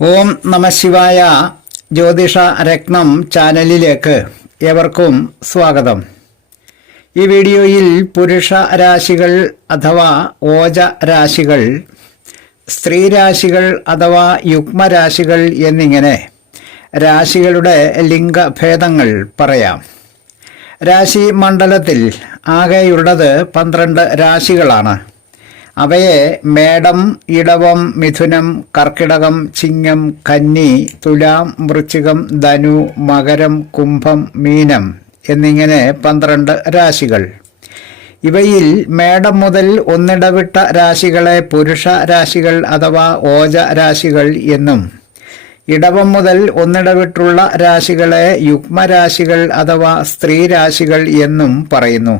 ഓം നമഃശിവായ. ജ്യോതിഷ രത്നം ചാനലിലേക്ക് ഏവർക്കും സ്വാഗതം. ഈ വീഡിയോയിൽ പുരുഷ രാശികൾ അഥവാ ഓജ രാശികൾ, സ്ത്രീ രാശികൾ അഥവാ യുഗ്മരാശികൾ എന്നിങ്ങനെ രാശികളുടെ ലിംഗഭേദങ്ങൾ പറയാം. രാശി മണ്ഡലത്തിൽ ആകെയുള്ളത് 12 രാശികളാണ്. അവയെ മേടം, ഇടവം, മിഥുനം, കർക്കിടകം, ചിങ്ങം, കന്നി, തുലാം, വൃശ്ചികം, ധനു, മകരം, കുംഭം, മീനം എന്നിങ്ങനെ 12 രാശികൾ. ഇവയിൽ മേടം മുതൽ ഒന്നിടവിട്ട രാശികളെ പുരുഷ രാശികൾ അഥവാ ഓജ രാശികൾ എന്നും, ഇടവം മുതൽ ഒന്നിടവിട്ടുള്ള രാശികളെ യുഗ്മരാശികൾ അഥവാ സ്ത്രീ രാശികൾ എന്നും പറയുന്നു.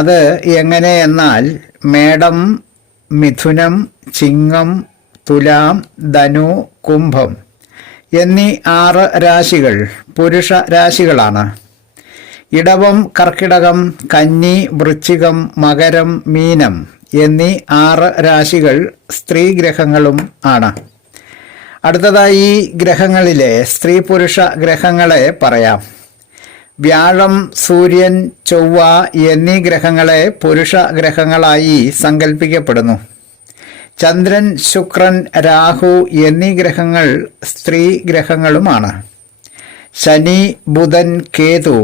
അത് എങ്ങനെയെന്നാൽ മേടം, മിഥുനം, ചിങ്ങം, തുലാം, ധനു, കുംഭം എന്നീ 6 രാശികൾ പുരുഷ രാശികളാണ്. ഇടവം, കർക്കിടകം, കന്നി, വൃശ്ചികം, മകരം, മീനം എന്നീ 6 രാശികൾ സ്ത്രീ ഗ്രഹങ്ങളും ആണ്. അടുത്തതായി ഗ്രഹങ്ങളിലെ സ്ത്രീ പുരുഷ ഗ്രഹങ്ങളെ പറയാം. വ്യാഴം, സൂര്യൻ, ചൊവ്വ എന്നീ ഗ്രഹങ്ങളെ പുരുഷ ഗ്രഹങ്ങളായി സങ്കല്പിക്കപ്പെടുന്നു. ചന്ദ്രൻ, ശുക്രൻ, രാഹു എന്നീ ഗ്രഹങ്ങൾ സ്ത്രീ ഗ്രഹങ്ങളുമാണ്. ശനി, ബുധൻ, കേതു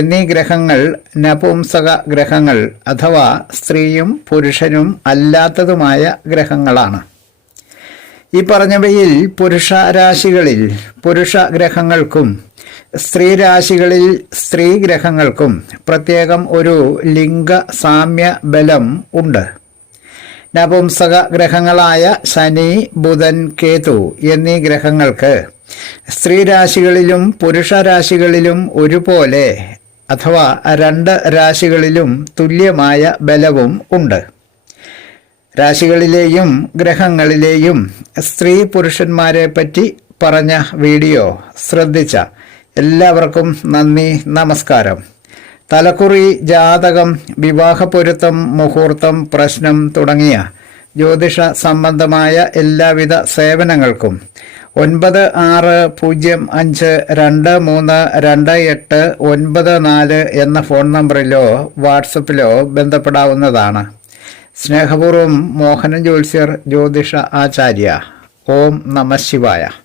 എന്നീ ഗ്രഹങ്ങൾ നപുംസക ഗ്രഹങ്ങൾ അഥവാ സ്ത്രീയും പുരുഷനും അല്ലാത്തതുമായ ഗ്രഹങ്ങളാണ്. ഈ പറഞ്ഞവയിൽ പുരുഷ രാശികളിൽ പുരുഷ ഗ്രഹങ്ങൾക്കും സ്ത്രീ രാശികളിൽ സ്ത്രീ ഗ്രഹങ്ങൾക്കും പ്രത്യേകം ഒരു ലിംഗ സാമ്യ ബലം ഉണ്ട്. നപുംസക ഗ്രഹങ്ങളായ ശനി, ബുധൻ, കേതു എന്നീ ഗ്രഹങ്ങൾക്ക് സ്ത്രീ രാശികളിലും പുരുഷ രാശികളിലും ഒരുപോലെ അഥവാ 2 രാശികളിലും തുല്യമായ ബലവും ഉണ്ട്. രാശികളിലെയും ഗ്രഹങ്ങളിലെയും സ്ത്രീ പുരുഷന്മാരെ പറ്റി പറഞ്ഞ വീഡിയോ ശ്രദ്ധിച്ച എല്ലാവർക്കും നന്ദി, നമസ്കാരം. തലക്കുറി, ജാതകം, വിവാഹപ്പൊരുത്തം, മുഹൂർത്തം, പ്രശ്നം തുടങ്ങിയ ജ്യോതിഷ സംബന്ധമായ എല്ലാവിധ സേവനങ്ങൾക്കും 9605232894 എന്ന ഫോൺ നമ്പറിലോ വാട്സപ്പിലോ ബന്ധപ്പെടാവുന്നതാണ്. സ്നേഹപൂർവ്വം മോഹനൻ ജ്യോത്സ്യർ, ജ്യോതിഷ ആചാര്യ. ഓം നമഃശിവായ.